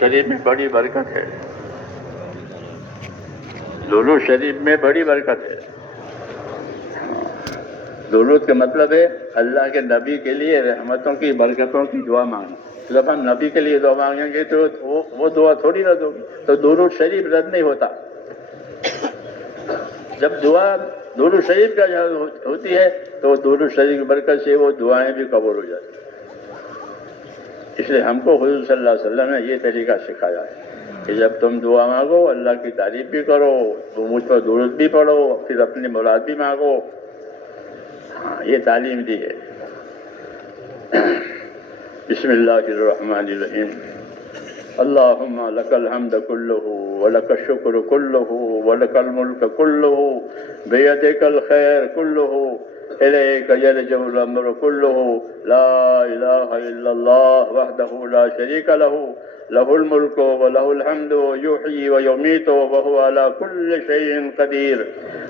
शरीफ में बड़ी बरकत है। दुरूद शरीफ में बड़ी बरकत है। दुरूद का मतलब है अल्लाह के नबी के लिए रहमतों की बरकतों की दुआ मांगना। जब हम नबी के लिए दुआ मांगेंगे तो वो दुआ थोड़ी रद्द होगी। तो दुरूद शरीफ रद्द नहीं होता। जब दुआ दुरूद शरीफ का होती है तो दुरूद शरीफ की बरकत से वो दुआएं भी कबूल हो जाती हैं। इसलिए हमको हुज़ूर सल्लल्लाहु अलैहि वसल्लम ने ये तरीका सिखाया है कि जब तुम दुआ मांगो अल्लाह की तारीफ भी करो, तो मुझ पर दुरूद भी पढ़ो, फिर अपनी मुराद भी मांगो। हाँ, ये तालीम दी है। बिस्मिल्लाहिर्रहमानिर्रहीम। अल्लाहुम्मा लकल हम्द कुल्लुहु व लकश शुक्र कुल्लुहु व लकल मुल्क कुल्लुहु बियदिकल खैर कुल्लुहु इलैका यरजउल अम्रु कुल्लुहु ला इलाहा इल्लल्लाह वहदहु ला शरीका लहु लहुल मुल्कु व लहुल हम्दु युहयी व युमीतु व हुवा अला कुल्लि शैइन क़दीर।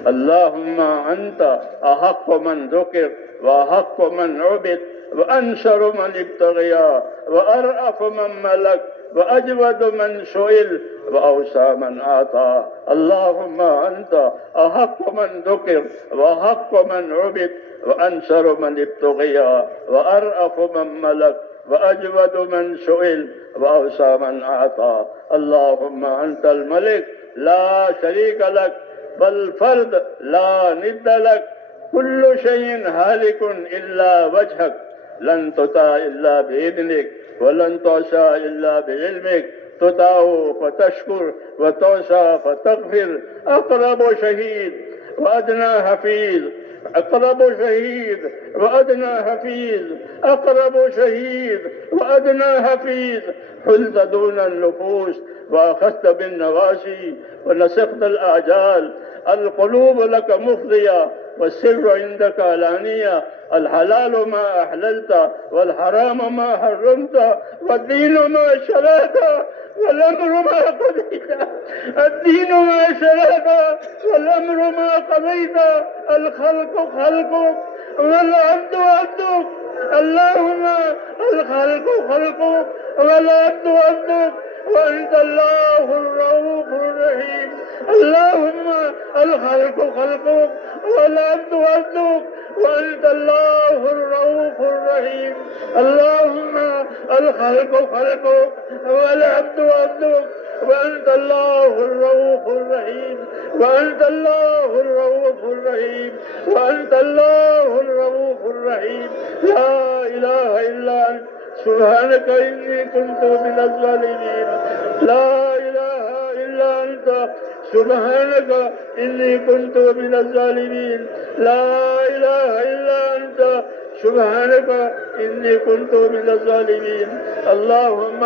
अल्लाहुम्मा अंता अहक्कु मन ज़ुकिर व अहक्कु मन उबिद व अंशरु मन इब्तग़िया व अरअफ़ु मन मलक व अजवद मन सुइल व औसा मन आता। अल्लाहुम्मा अंता अहक्कु मन ज़ुकिर व अहक्कु मन उबिद व अंशरु मन इब्तग़िया व अरअफ़ु मन मलक व अजवद मन सुइल व औसा मन आता। अल्लाहुम्मा अंतल मलिक ला शरीक लक बल फर्द ला निद्द लक कुल्लु शैइन हालिकुन इल्ला वजहक लन तुता इल्ला बिइज़निक व लन तुसा इल्ला बिइल्मिक तुताउ फतशकुर व तुसा फतग़फिर। अक़रब शहीद व अदना हफीज़ अक़रब शहीद व अदना हफीज़ अक़रब शहीद व अदना हफीज़ हुल्त दून अन्नुफूस व अख़ज़त बिन्नवासी व नसख़्त अल-आजाल القلوب لك مفضية والسر عندك علانية الحلال ما أحللت والحرام ما حرمت والدين ما شرعت والأمر ما قضيت الدين ما شرعت والأمر ما قضيت الخلق خلقك والعبد عبدك اللهم الخلق خلقك والعبد عبدك وأنت الله الرؤوف الرحيم. اللهم الخلق خلقك والعبد عبدك وأنت الله الرؤوف الرحيم. اللهم الخلق خلقك والعبد عبدك وأنت الله الرؤوف الرحيم. وأنت الله الرؤوف الرحيم. وأنت الله الرؤوف الرحيم. لا إله إلا أنت سبحانك إني كنت من الظالمين. لا إله إلا أنت سبحانك إني كنت من الظالمين. لا إله إلا أنت سبحانك إني كنت من الظالمين. اللهم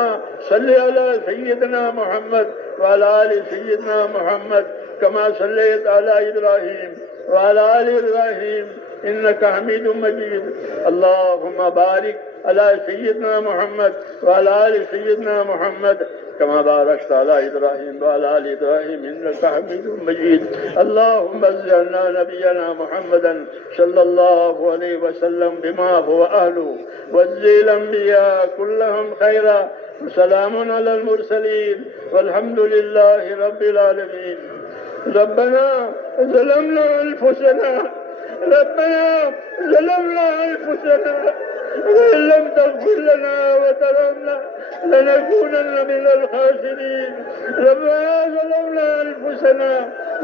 صل على سيدنا محمد وعلى آل سيدنا محمد كما صليت على إبراهيم وعلى آل إبراهيم إنك حميد مجيد. اللهم بارك على سيدنا محمد وعلى آل سيدنا محمد كما باركت على إبراهيم وعلى آل إبراهيم إنك حميد مجيد. اللهم اجعلنا نبينا محمدا صلى الله عليه وسلم بما هو أهله واجزي الأنبياء كلهم خيرا وسلام على المرسلين والحمد لله رب العالمين. ربنا ظلمنا أنفسنا ربنا ظلمنا أنفسنا وإن لم تغفر لنا وترحمنا لنكونن من الخاسرين. ربنا ظلمنا أنفسنا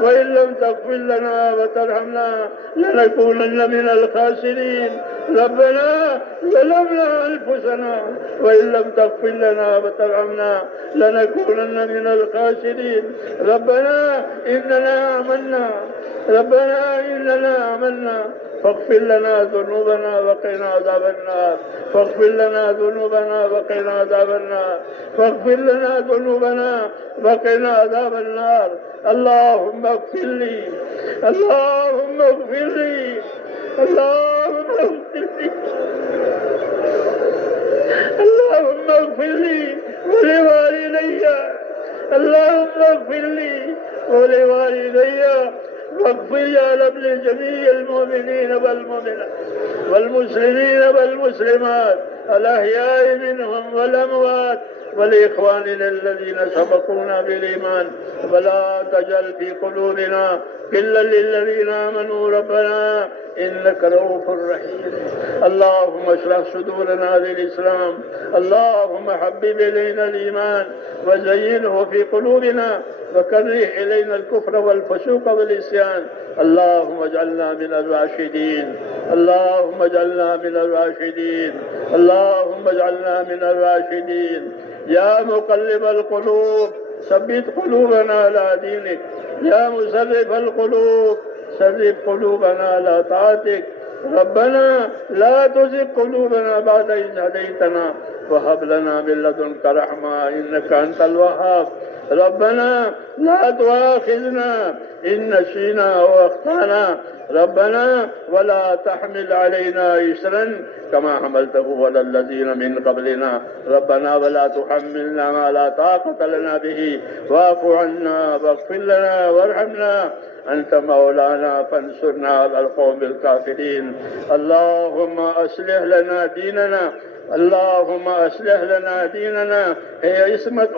وإن لم تغفر لنا وترحمنا لنكونن من الخاسرين. ربنا ظلمنا أنفسنا وإن لم تغفر لنا وترحمنا لنكونن من الخاسرين. ربنا إننا آمنا فاغفر لنا ذنوبنا وقنا عذاب النار. فاغفر لنا ذنوبنا وقنا عذاب النار. فاغفر لنا ذنوبنا وقنا عذاب النار. اللهم اغفر لي اللهم اغفر لي اللهم اغفر لي اللهم اغفر لي ولوالدي. اللهم اغفر لي ولوالدي واغفر يا رب لجميع المؤمنين والمؤمنات والمسلمين والمسلمات الأحياء منهم والأموات ولإخواننا الذين سبقونا بالإيمان ولا تجعل في قلوبنا غلا للذين آمنوا ربنا إنك رؤوف رحيم. اللهم اشرح صدورنا للإسلام، اللهم حبب إلينا الإيمان وزينه في قلوبنا وكره إلينا الكفر والفسوق والعصيان. اللهم اجعلنا من الراشدين، اللهم اجعلنا من الراشدين، اللهم اجعلنا من الراشدين. يا مقلب القلوب ثبت قلوبنا على دينك، يا مصرف القلوب صرف قلوبنا على طاعتك. ربنا لا تزغ قلوبنا بعد إذ هديتنا وهب لنا من لدنك رحمة إنك أنت الوهاب. ربنا لا تؤاخذنا إن نسينا وأخطأنا، ربنا ولا تحمل علينا إصرا كما حملته على الذين من قبلنا، ربنا ولا تحملنا ما لا طاقة لنا به واعف عنا واغفر لنا وارحمنا أنت مولانا فانصرنا على القوم الكافرين. اللهم أصلح لنا ديننا، اللهم أصلح لنا ديننا هي اسمة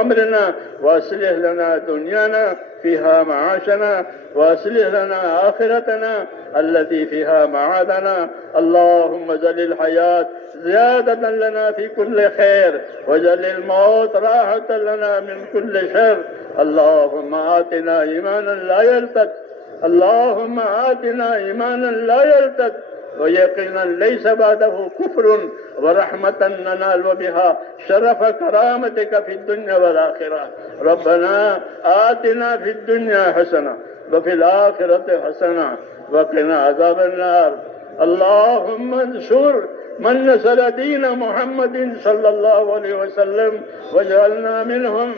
أمرنا، وأصلح لنا دنيانا فيها معاشنا، وأصلح لنا آخرتنا التي فيها معادنا. اللهم اجعل الحياة زيادة لنا في كل خير، واجعل الموت راحة لنا من كل شر. اللهم آتنا إيمانا لا يرتد، اللهم آتنا إيمانا لا يرتد ويقينا ليس بعده كفر، ورحمة ننال بها شرف كرامتك في الدنيا والآخرة. ربنا آتنا في الدنيا حسنة وفي الآخرة حسنة وقنا عذاب النار. اللهم انصر من نصر دين محمد صلى الله عليه وسلم واجعلنا منهم.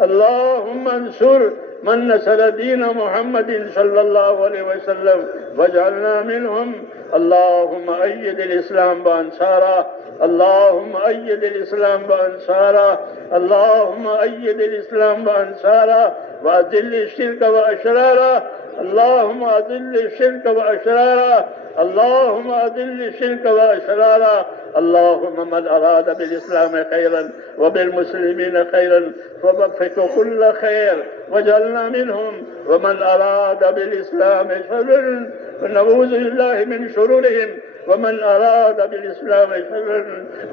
اللهم انصر من نصر دين محمد صلى الله عليه وسلم واجعلنا منهم. اللهم أيد الإسلام وأنصاره، اللهم أيد الإسلام وأنصاره، اللهم أيد الإسلام وأنصاره وأذل الشرك وأشراره. اللهم أذل الشرك وأشراره، اللهم أذل الشرك وأشراره. اللهم من أراد بالإسلام خيرا وبالمسلمين خيرا فوفقه كل خير واجعلنا منهم، ومن أراد بالإسلام شرا فنعوذ بالله من شرورهم، ومن أراد بالإسلام شرا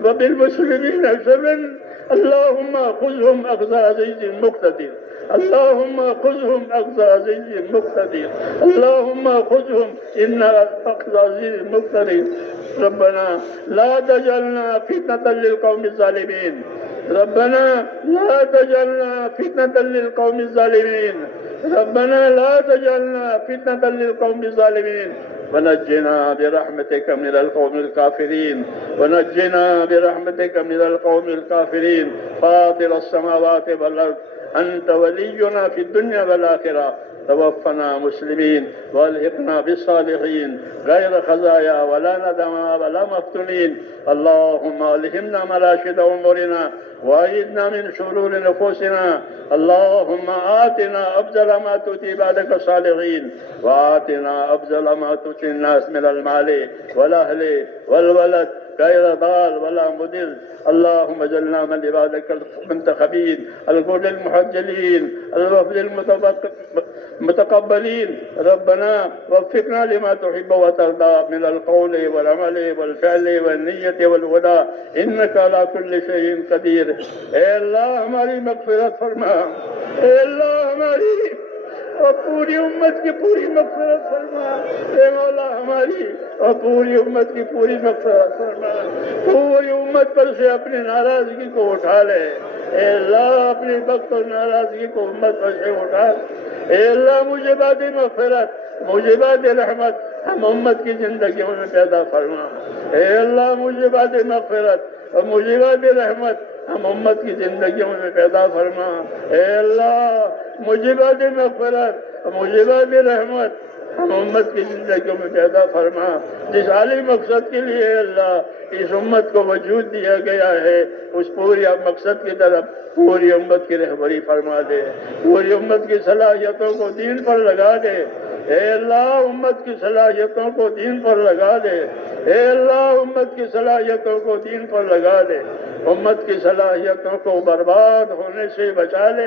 وبالمسلمين شرا اللهم خذهم أخذ عزيز مقتدر، اللهم خذهم أخذ عزيز مقتدر، اللهم خذهم إن أخذ عزيز مقتدر. ربنا لا تجعلنا فتنة للقوم الظالمين، ربنا لا تجعلنا فتنة للقوم الظالمين، ربنا لا تجعلنا فتنة للقوم الظالمين، ونجنا برحمتك من القوم الكافرين، ونجنا برحمتك من القوم الكافرين. فاطر السماوات والأرض أنت ولينا في الدنيا والآخرة، توفنا مسلمين والحقنا بالصالحين غير خزايا ولا ندما ولا مفتونين. اللهم ألهمنا مراشد أمورنا وأعذنا من شرور نفوسنا. اللهم آتنا أفضل ما تؤتي عبادك الصالحين، وآتنا أفضل ما تؤتي الناس من المال والأهل والولد غير ضال ولا مضل. اللهم اجعلنا من عبادك المنتخبين الغر المحجلين الوفد المتقبلين. ربنا وفقنا لما تحب وترضى من القول والعمل والفعل والنية والهدى إنك على كل شيء قدير. اے اللہ ہماری مغفرت فرما، اے اللہ ہماری اور پوری امت کی پوری مغفرت فرما، اے مولا ہماری اور پوری امت کی پوری مغفرت فرما. پوری امت پر سے اپنی ناراضگی کو اٹھا لے اے اللہ، اپنی بخت اور ناراضگی کو امت پر سے اٹھا. اے اللہ موجبات مغفرت موجبات رحمت ہم امت کی زندگیوں میں پیدا فرما. اے اللہ موجبات مغفرت اور موجبات رحمت ہم امت کی زندگیوں میں پیدا فرما. اے اللہ موجبات مغفرت موجبات رحمت ہم امت کی زندگیوں میں پیدا فرما. جس عالی مقصد کے لیے اللہ اس امت کو وجود دیا گیا ہے اس پوری مقصد کی طرف پوری امت کی رہبری فرما دے. پوری امت کی صلاحیتوں کو دین پر لگا دے. اے اللہ امت کی صلاحیتوں کو دین پر لگا دے. اے اللہ امت کی صلاحیتوں کو دین پر لگا دے. امت کی صلاحیتوں کو برباد ہونے سے بچا لے،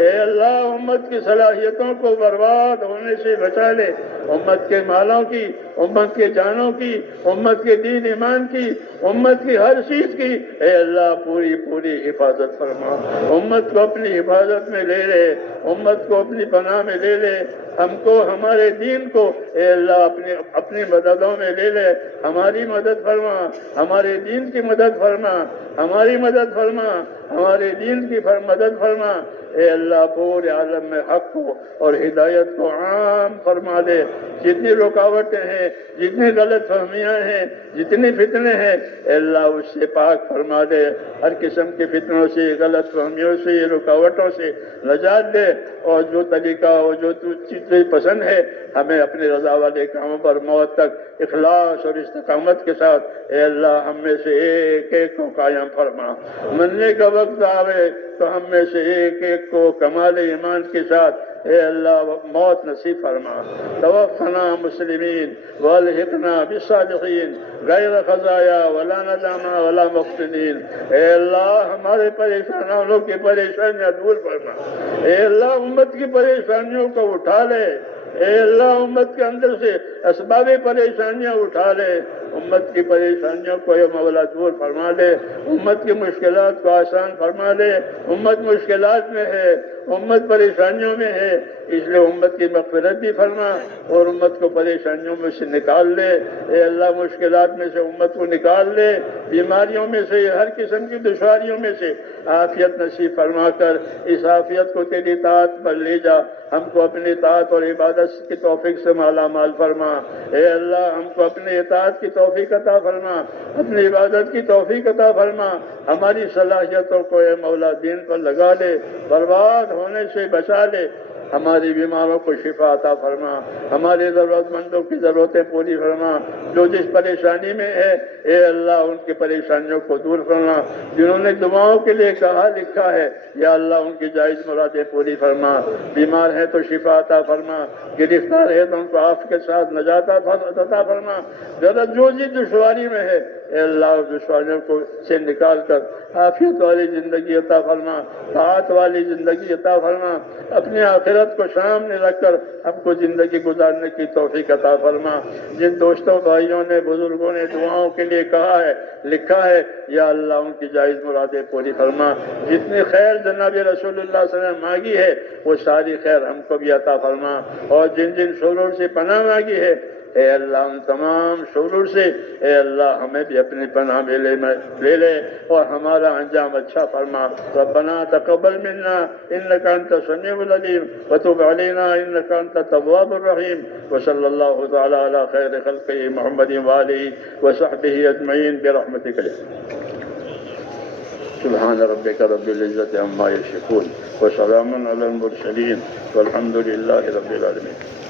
اے اللہ امت کی صلاحیتوں کو برباد ہونے سے بچا لے، امت کے مالوں کی، امت کے جانوں کی، امت کے دین ایمان کی، امت کی ہر چیز کی اے اللہ پوری حفاظت فرما، امت کو اپنی حفاظت میں لے لے، امت کو اپنی پناہ میں لے لے، ہم کو ہمارے دین کو اے اللہ اپنی مددوں میں لے لے، ہماری مدد فرما، ہمارے دین کی مدد فرما، ہماری مدد فرما، ہمارے دین کی مدد فرما، اے اللہ پورے عالم میں حق کو اور ہدایت کو عام فرما دے، جتنی رکاوٹیں ہیں، جتنی غلط فہمیاں ہیں، جتنی فتنے ہیں اے اللہ اس سے پاک فرما دے، ہر قسم کے فتنوں سے، غلط فہمیوں سے، رکاوٹوں سے نجات دے، اور جو طریقہ اور جو چیزیں پسند ہے ہمیں اپنے رضا والے کاموں پر موت تک اخلاص اور استقامت کے ساتھ اے اللہ ہم میں سے ایک ایک کو قائم فرما، مرنے کا وقت آوے تو ہم میں سے ایک ایک کو کمال ایمان کے ساتھ اے اللہ موت نصیب فرما، توفنا مسلمین والحقنا بالصالحین غیر خزایا ولا ندامہ ولا مفتونین، اے اللہ ہمارے پریشانوں کی پریشانیاں دور فرما، اے اللہ امت کی پریشانیوں کو اٹھا لے، اے اللہ امت کے اندر سے اسباب پریشانیاں اٹھا لے، امت کی پریشانیوں کو اے مولا دور فرما دے، امت کی مشکلات کو آسان فرما دے، امت مشکلات میں ہے، امت پریشانیوں میں ہے، اس لیے امت کی مغفرت بھی فرما اور امت کو پریشانیوں میں سے نکال لے، اے اللہ مشکلات میں سے امت کو نکال لے، بیماریوں میں سے، ہر قسم کی دشواریوں میں سے عافیت نصیب فرما کر اس عافیت کو تیری اطاعت پر لے جا، ہم کو اپنی اطاعت اور عبادت کی توفیق سے مالا مال فرما، اے اللہ ہم کو اپنی اطاعت کی توفیق عطا فرما، اپنی عبادت کی توفیق عطا فرما، ہماری صلاحیتوں کو اے مولا دین پر لگا لے، برباد ہونے سے بچا لے، ہماری بیماروں کو شفا عطا فرما، ہمارے ضرورت مندوں کی ضرورتیں پوری فرما، جو جس پریشانی میں ہے اے اللہ ان کی پریشانیوں کو دور فرما، جنہوں نے دعاؤں کے لیے کہا لکھا ہے یا اللہ ان کی جائز مرادیں پوری فرما، بیمار ہیں تو شفا عطا فرما، گرفتار ہے تو ان کو عافیت کے ساتھ نجات عطا فرما، ضرورت جو جس دشواری میں ہے اے اللہ اس دشواریوں کو سے نکال کر عافیت والی زندگی عطا فرما، طاعت والی زندگی عطا فرما، اپنی آخرت کو سامنے رکھ کر ہم کو زندگی گزارنے کی توفیق عطا فرما، جن دوستوں بھائیوں نے بزرگوں نے دعاؤں کے لیے کہا ہے لکھا ہے یا اللہ ان کی جائز مرادیں پوری فرما، جتنی خیر جناب رسول اللہ صلی اللہ علیہ وسلم مانگی ہے وہ ساری خیر ہم کو بھی عطا فرما، اور جن جن شرور سے پناہ مانگی ہے اے اللہ ان تمام شرور سے اے اللہ ہمیں بھی اپنی پناہ میں لے لے اور ہمارا انجام اچھا فرما، ربنا تقبل منا انك انت السميع العليم وتب علينا انك انت التواب الرحيم، وصلى الله تعالى على خير خلقه محمد وآله وصحبه اجمعين برحمتك سبحان ربك رب العزة عما يصفون وسلام على المرسلين والحمد لله رب العالمين.